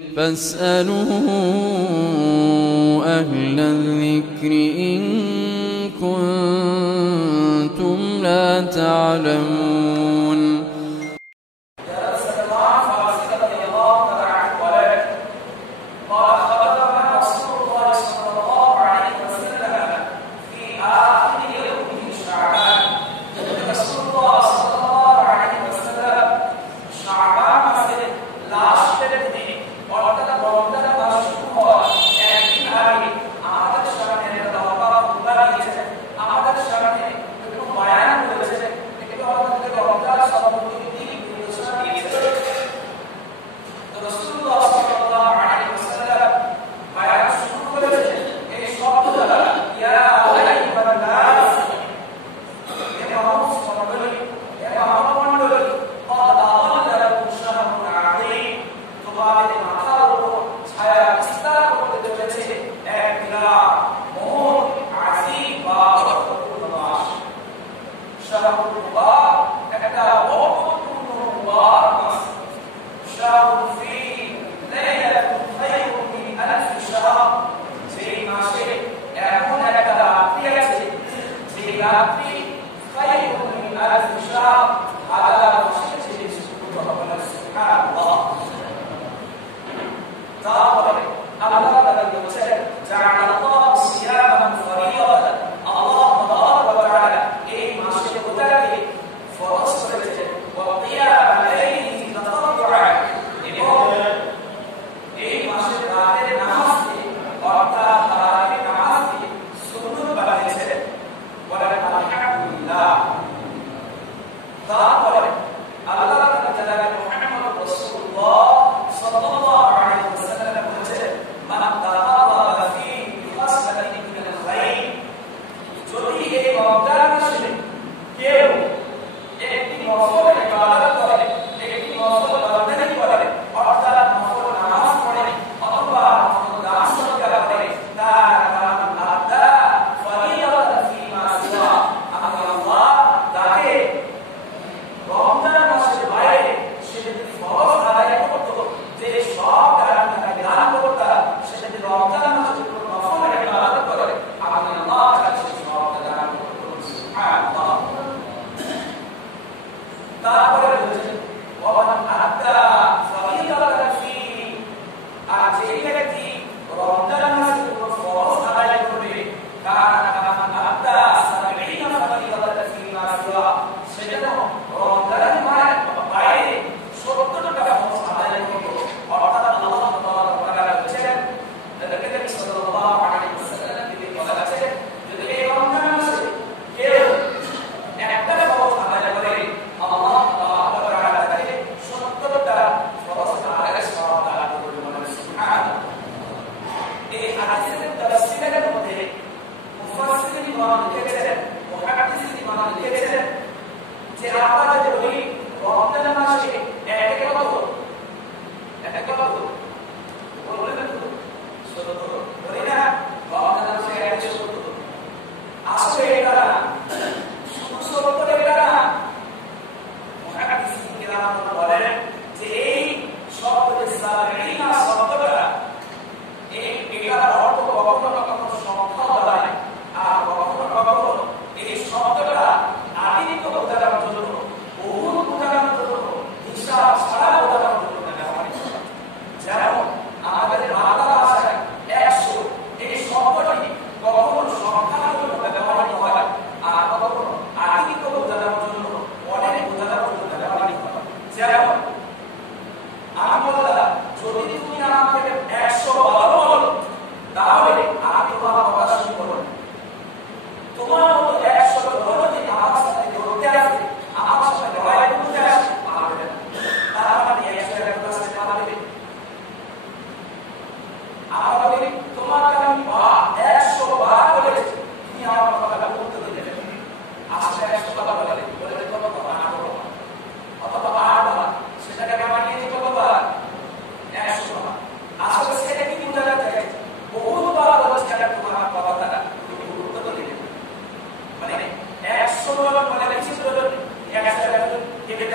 فاسألوا أهل الذكر إن كنتم لا تعلمون.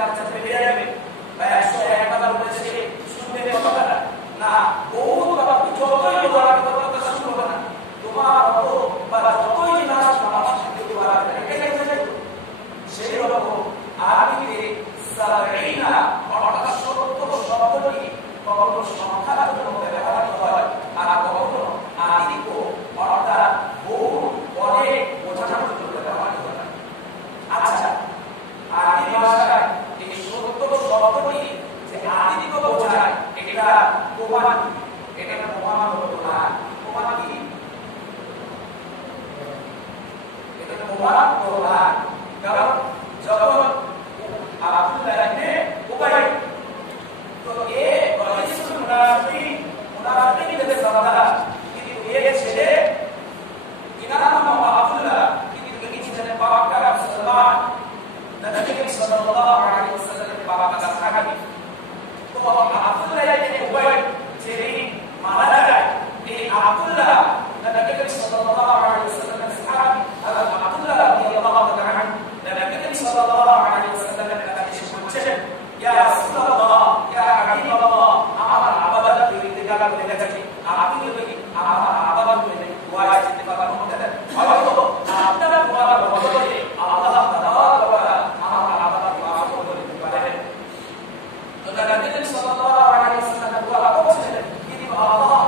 বাচ্চা ফেলে যাবে বা 101 টাকা বলেছে শুনবে কথাটা না বহুত বাবা যতই দোয়া করতে শুরু হবে না তোমার মতো বা যতই নামাজ শিখতে দোয়া করে এটাই হচ্ছে সেই রকম আরবিতে সালাইনা অর্থাৎ 70 শব্দটি কখনো সংখ্যার জন্য ব্যবহৃত হয় আর কখনো আদিক অর্থাৎ বহু অনেক বোঝানোর জন্য ব্যবহৃত হয়। আচ্ছা আরবি ভাষায় এই 70 শব্দটি যে আদিক বোঝায় এটা প্রমাণ হলো না। প্রমাণ কি? এটা প্রমাণ হলো না, কারণ যখন আব্দুল্লাহ ইবনে উবাই তো রাইসুল মুনাফিকদের সর্দার কিন্তু এর ছেলে ইনার নাম আব্দুল্লাহ কিন্তু তিনি ছিলেন বাক্কার মুসলমান নবী সাল্লাল্লাহু আলাইহি ওয়াসাল্লামের বাক্কার সাহাবী। তো আব্দুল্লাহ ইবনে উবাই যিনি মারা যায় এই আব্দুল্লাহ নবী সাল্লাল্লাহু আলাইহি ওয়াসাল্লামের সাহাবী আব্দুল্লাহ রাদিয়াল্লাহু তাআলা নবী সাল্লাল্লাহু আলাইহি ওয়াসাল্লামের কাছে এসে বলছেন ইয়া রাসূলুল্লাহ ইয়া হাবিবাল্লাহ আমার আবাদত ইন্তেকাল করে গেছে, আপনি যদি আমার আবাদত করে দোয়া করতে পারেন হয়তো আপনার দোয়ার বদলে আল্লাহ তাআলা আমার আবাদত মাফ করে দিতে পারেন। তো নবী সাল্লাল্লাহু আলাইহি ওয়াসাল্লাম দোয়া করছিলেন কিন্তু আল্লাহ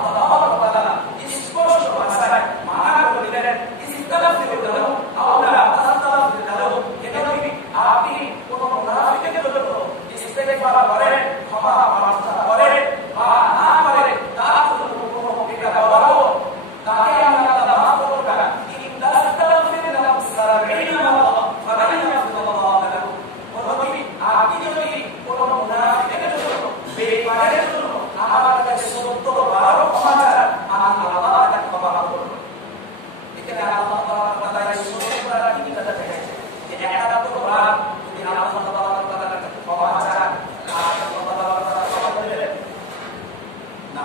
তাআলা স্পষ্ট ভাষায় মানা করে দিলেন ইস্তাগফিরু লাহু আও লা তাস্তাগফিরু লাহু, এটা যদি আপনি কোন মুনাফিকের জন্য ইস্তেগফার করেন, ক্ষমা প্রার্থনা করেন বা না করেন, তার জন্য কোনো এটা বলো তাকে আল্লাহ মাফ করবে না। ইন তাস্তাগফিরু লাহু 70 মাররা ফালান ইয়াগফিরুল্লাহু লাহু, অতএব আপনি যদি কোন মুনাফিকের জন্য বেঈমানের জন্য আমার কাছে 70 বার ক্ষমা চান, আমি আল্লাহ তাকে ক্ষমা করব। এখানে আল্লাহ তাআলা এই সূরা কি কথা দেখাচ্ছে যে একটা তো বার যদি আল্লাহ তাআলা কাছে ক্ষমা চান আল্লাহ তাআলা ক্ষমা করবেন না।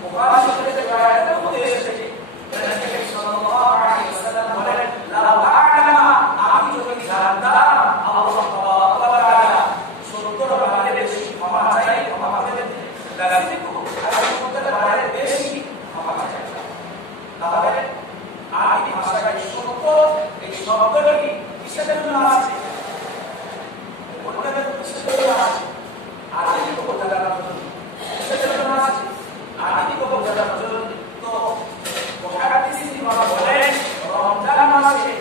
বুখারী শরীফে রাওয়ায়াতের মধ্যে এসেছে নবী সাল্লাল্লাহু আলাইহি ওয়াসাল্লাম বলেন লা আ'লামা, আমি যদি জানতাম আল্লাহ তাআলা 70 বারের বেশি ক্ষমা চাই ক্ষমা করে দেন, লাজিকু আমি 70 বারের বেশি ক্ষমা চাই। তাহলে আরবি ভাষায় সত্য এই শব্দটি কিসের জন্য আছে? ওটাকে কিসের জন্য আছে? আরবি বোঝানোর জন্য। কিসের জন্য আছে? আরবি বোঝানোর জন্য। তো মুহাদ্দিসিন বলেন রমজান মাসে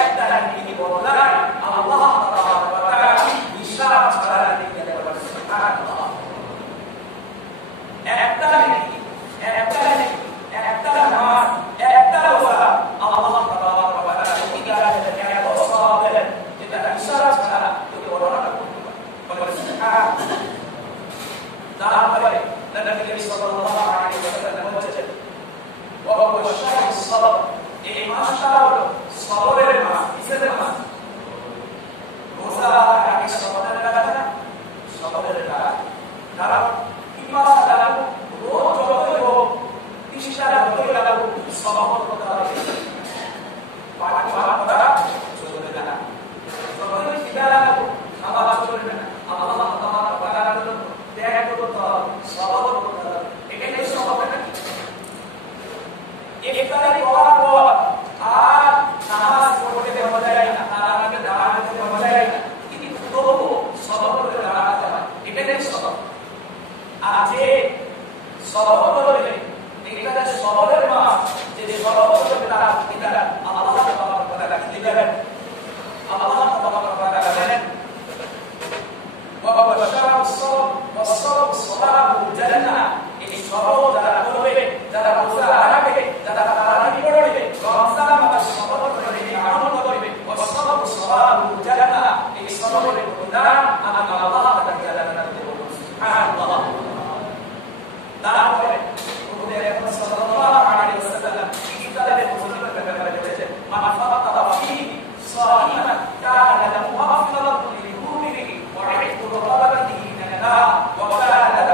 একটা নীতি বদলায় আল্লাহ তাআলা হিসাব ছাড়া নীতি দেন, সুবহানাল্লাহ। একটা নীতি একটা নামাজ একটা রোজা আল্লাহ তাআলা কি গায়ে এত সওয়াব দেন যেটা ইশারা ছাড়া কেউ বর্ণনা করতে পারে না, সুবহানাল্লাহ। তারপরে নবী সাল্লাল্লাহু আলাইহি ওয়াসাল্লাম বলেছেন ওয়া হুয়া শাহরুস সাবর, এই মাসটা হলো সবরের মাস। কিসের মাস? রোজা আগে সবরের কাজ না, সবরের কাজ। কারণ কি মাস লাগাবো রোজ যতই হোক ইশারা যতই লাগাবো সবর করতে হবে, পাঠ করা চলবে না। যতই খিদা লাগাবো খাওয়া চলবে না, আল্লাহ তাআলার জন্য ত্যাগ করতে হবে, সবর করতে হবে। এটাই সবর নাকি? ইফতারি করার পর আর নামাজ পড়তে দেওয়া যায় না, তার আগে দাঁড়াতে দেওয়া যায় না, কিন্তু তবুও সবর করে দাঁড়াতে হয়, এটাই সবর। আর যে সবর করবে এটা সবরের মাস, যে সবর করবে তারা এটা আল্লাহ তাআলা কি দিবেন? আল্লাহ তাআলা বলেন ওয়া হুয়া শাহরুস সাবর ওয়াস সাবর সালাতুল জান্নাহ, এই সবর যারা করবে, যারা রোজা রাখবে, যারা তারাবি পড়বে, রমজান মাসে সবর করবে, আমল করবে, ওয়াস সাবর সালাতুল জান্নাহ, এই সবরের প্রতিদান আমি আল্লাহ তাআলা দেব, সুবহানাল্লাহ। তারপরে নবী সাল্লাল্লাহু আলাইহি ওয়াসাল্লাম ইফতারের ফজিলত ব্যাপারে বলেছেন মান ফাতারা ফি সাইমান কানা লাহু মাগফিরাতুন লিযুনুবিহি ওয়া ইফতারু রাবাতিহি মিনান নার ওয়া কানা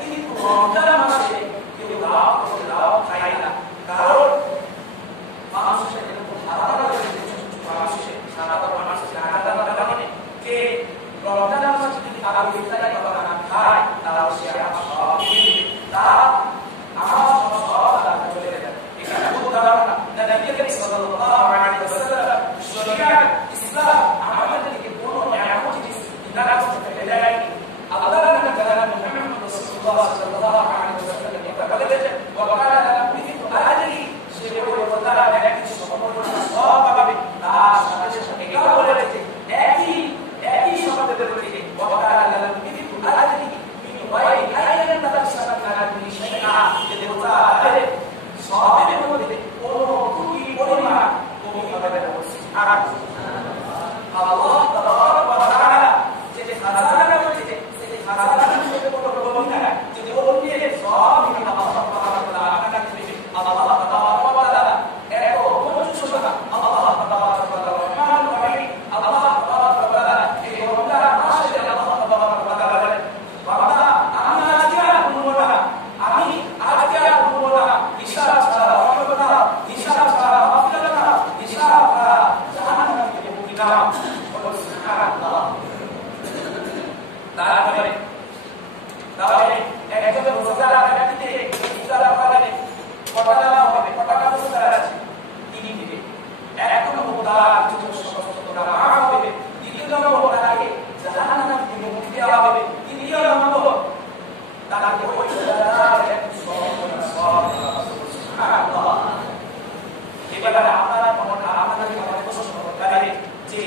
কিন্তু রমজান মাসে কেউ লাভ করে লাভ খায় না, কারণ মানুষের এরকম ধারণা রয়েছে, মানুষের সাধারণ মানুষের ধারণার কারণে যে রমজান মাসে যদি তারা ইফতারি বা না খায় তাহলে সে আমার সব তার আমার সব তারা চলে যাবে। এখানে উদাহরণ নবী করিম সাল্লাল্লাহু আলাইহি ওয়াসাল্লাম শরীয়ত ইসলাম আমাদেরকে কোনো এমন জিনিস বিধান করতে দেয় আল্লাহ নবী জানান মুহাম্মদ রাসূলুল্লাহ সাল্লাল্লাহু আলাইহি ওয়াসাল্লাম এটা বলেছেন ওয়াকালা লাকুম আজরি সে বলতা ব্যক্তি সব পাবে তার সাথে সাথে এটা বলেছে একই শব্দের রয়েছে ওয়াকালা লাকুম আজরি মিন গায়রি আইয়ান তাসাকানা বিশাইআ যে বলতা সবের মধ্যে কোনো ত্রুটি পরিমাণ কমি হবে না। আল্লাহ তাবারক ওয়া তাআলা যে খাজানা রয়েছে সেই খাজানার মধ্যে কোনো কমি নাই, যদি ওকে সব মিলে আল্লাহ তাবারক ওয়া তাআলা আপনাকে দিবে। আল্লাহ তাবারক ওয়া তাআলা এত পবিত্রতা, আল্লাহ তাবারক ওয়া তাআলা রহমান রহিম, আল্লাহ তাবারক ওয়া তাআলা এই রমজান মাসে আল্লাহ তাবারক ওয়া তাআলা বলেন বান্দা আমি আজকে আর ঘুমবো না, আমি আজকে আর ঘুমবো না, হিসাব ছাড়া রহমত না, হিসাব ছাড়া মাগফিরাত না, হিসাব ছাড়া জাহান্নাম থেকে মুক্তি না। সুবহানাল্লাহ। তাহলে একজন রোজাদার ব্যক্তিকে ইফতার করালে কটা টাকা হবে, কটা টাকা রোজাদার আছে তিনি দিবে, এখন রোজাদার কিছু সমস্ত টাকা মাফ হবে, দ্বিতীয় নম্বর তাকে জাহান্নাম থেকে মুক্তি দেওয়া হবে, তৃতীয় নম্বর তাকে ওই রোজাদার একটু সব সুবহানাল্লাহ। এবার আপনারা আমাদের প্রশ্ন করতে পারেন যে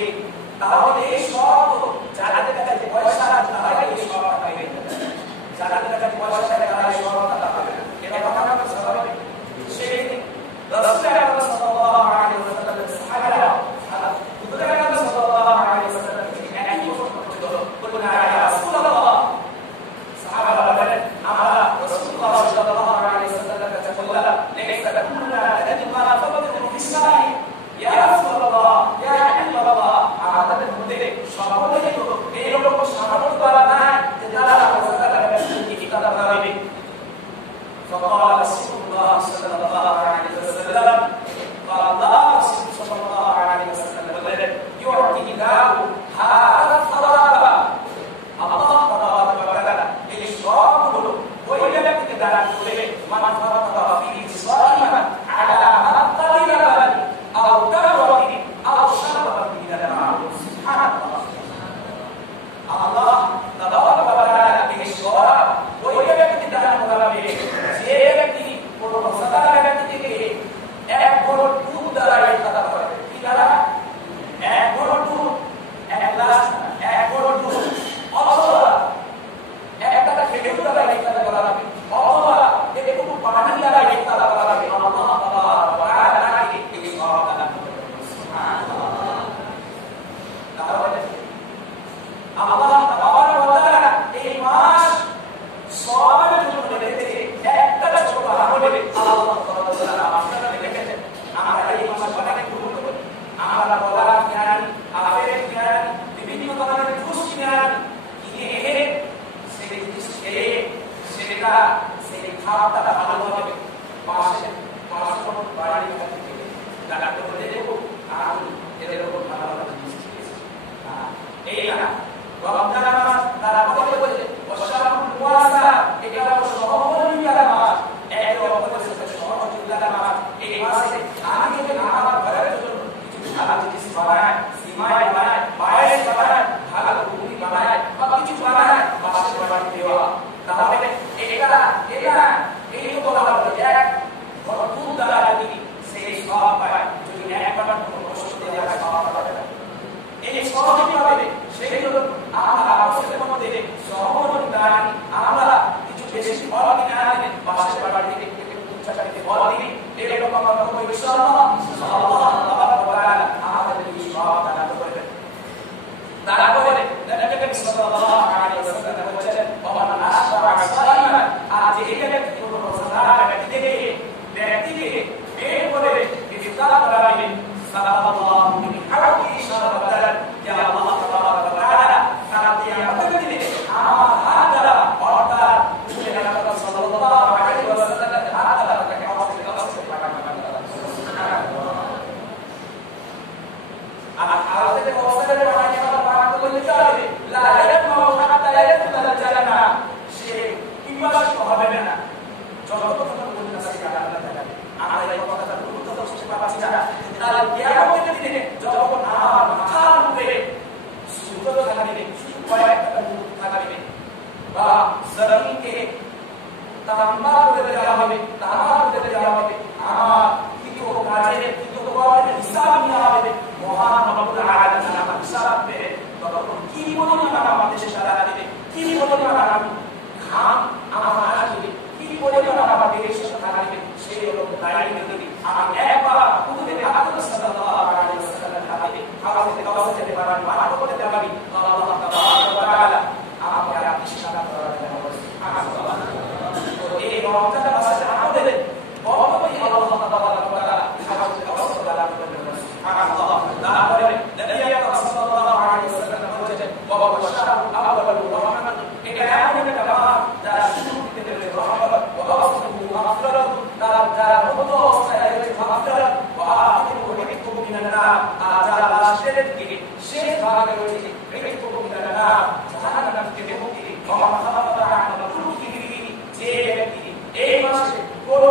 তাহলে এই সব যাদের কাছে পয়সা আছে তারা এই সব পাবে না, যাদের কাছে পয়সা আছে তারা এই সব পাবে না, এটা কথা না স্বাভাবিক। সেই রাসূল আকরাম সাল্লাল্লাহু আলাইহি ওয়াসাল্লামের সাহাবারা রাসূল আকরাম সাল্লাল্লাহু আলাইহি ওয়াসাল্লাম একই প্রশ্ন করলো, বললেন ইয়া রাসূলুল্লাহ, সাহাবারা বলেন আমরা রাসূলুল্লাহ সাল্লাল্লাহু আলাইহি ওয়াসাল্লামের কাছে বললাম লাইসা লাকুনা আজমা ফাদালু ফিসাই ইয়া রাসূলুল্লাহ ইয়া হাবিবাল্লাহ, আমাদের মধ্যে সকলেই তো এরকম সামর্থ্য দ্বারা নাই যে তারা রোজাদার ব্যক্তিকে ইফতার করাবে। فقال رسول الله صلى الله عليه وسلم قال الله صلى الله عليه وسلم يعطي الله هذا الثواب الله تبارك وتعالى এই সবগুলো ওই ব্যক্তিকে দান করবে মান ফারাদা ফি সাইমা আলা মান তালিবা আও তাওয়াতি আও শারবা মিন আল-মা'রুফ। সুবহানাল্লাহ। আল্লাহ তাবারক ওয়া তাআলা এই সওয়াব ওই ব্যক্তিকে দান করবে যে ব্যক্তি কোন রোজাদার ব্যক্তি থেকে এক বড় দুধ দ্বারা ইফতার করে। কি দ্বারা? এক বড় দুধ, এক গ্লাস, এক বড় দুধ, অথবা একটা খেজুর দ্বারা ইফতার করা হবে, অথবা একটু পানি দ্বারা ইফতার করা হবে। আল্লাহ তাবারক ওয়া তাআলা এই সওয়াব দান করবে। সুবহানাল্লাহ। তাহলে আল্লাহ তাবারক ওয়া তাআলা এই মাস সওয়াবের জন্য রেখেছে একটা ছোট আমল। আল্লাহ তাবারক ওয়া তাআলা আমাদের রেখেছেন আমরা এই মাস অনেক ভুল করি, আমরা বলার জ্ঞান, আবেগ জ্ঞান, বিভিন্ন ধরনের খুশি জ্ঞান কিনে এনে সেই জিনিস খেয়ে সেটা সেই খাবারটা ভালো হবে মাসে বাড়ি থেকে ডাক্তার বলে দেবো আমি এরকম ভালো ভালো জিনিস খেয়েছি। এই না রমজান মাস তারা বলে বলে অশারুল মুওয়াসা এটা সহযোগিতার মাস, এর অপরে সহযোগিতার মাস। এই মাসে আমি যদি আমার ঘরের জন্য কিছু ভালো জিনিস বানাই, সিমাই বানাই, পায়েস বানাই, ভালো রুটি বানাই বা কিছু বানাই পাশের বাড়ি দেওয়া, তাহলে এটা এই বলা হলো এক ভরপুর দ্বারা যদি সেই সব পায়, যদি একবার কোনো কষ্ট দেওয়া হয় সব পাবে না, এই সহযোগী পাবে। সেই জন্য আমরা আমাদের মধ্যে সহযোগিতা আনি, আমরা কিছু বেশি ফল কিনে আনি পাশের বাড়ি থেকে উচ্চারিত ফল দিই, এরকম আমরা কই ইনশাআল্লাহ আল্লাহ তাবারক ওয়া তাআলা আমাদের এই সব দান করবেন। তারপরে নবী করিম সাল্লাল্লাহু আলাইহি ওয়াসাল্লাম বলেছেন ওমান আশরা সাইমা, আজ এই ব্যক্তি কোনো রোজাদার ব্যক্তিকে বের করে ইফতার করাবেন, সাল্লাল্লাহু মিন হাওলি শারবাতান, ইয়া আল্লাহ তাবারক ওয়া তাআলা তারা দিয়ে আমাদের দিলে আমার হাত দ্বারা অর্থাৎ তাম্বা করে দেওয়া হবে, তামা করে দেওয়া হবে, আমার কিছু কাজে কিছু কর্মের হিসাব নেওয়া হবে, মহান রব্বুল আলামিন আমার হিসাব নেবে, তখন কি পরিমাণ আমার দেশে সারা দেবে, কি পরিমাণ আমি ঘাম আমার আসবে, কি পরিমাণ আমার দেশে সারা দেবে, সেই রকম দাঁড়িয়ে দেবে। আমি একবার হুজুরের আকরাম সাল্লাল্লাহু আলাইহি ওয়াসাল্লাম হাতে হাওয়াতে কাওয়াতে দিতে পারি, মাঠ করতে পারি, আল্লাহ তাবারাক ওয়া তাআলা আমাকে আপনি সারা করার জন্য বলেছেন। সুবহানাল্লাহ। তো এই রমজান মাসে আমাদের বড়ই আল্লাহ তাবারাক ওয়া তাআলা হাওয়াতে কাওয়াতে দান করেন। সুবহানাল্লাহ। তারপরে নবী আকরাম সাল্লাল্লাহু আলাইহি ওয়াসাল্লাম বলেছেন, ওয়া বাশারু আওয়ালুর রহমান, এটা এমন একটা মাস যারা শুরু থেকে রহমত ওয়া আসরুহু মাগফিরাত, যারা মত অবস্থায় রয়েছে মাগফিরাত, ওয়া আখিরুহু ইতকুম মিনান নার, যারা লাস্টের দিকে শেষ ভাগে রয়েছে ইতকুম মিনান নার, জাহান্নাম থেকে মুক্তি। ওয়া খালাফা আন মাখলুকিহি, যে ব্যক্তি এই মাসে কোন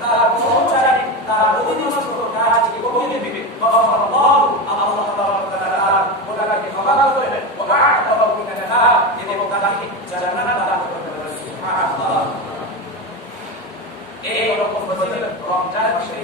তার সঞ্চয় তার অধীনস্থ কাজকে কমিয়ে দেবে, আল্লাহ তাবারাক ওয়া তাআলা ওনাকে ক্ষমা করবেন, ওয়া আ'তাবাহু মিনান নার, এবং তাকে জান্নাত দান করবেন। সুবহানাল্লাহ। এই রকম ফজিলত রমজান মাসে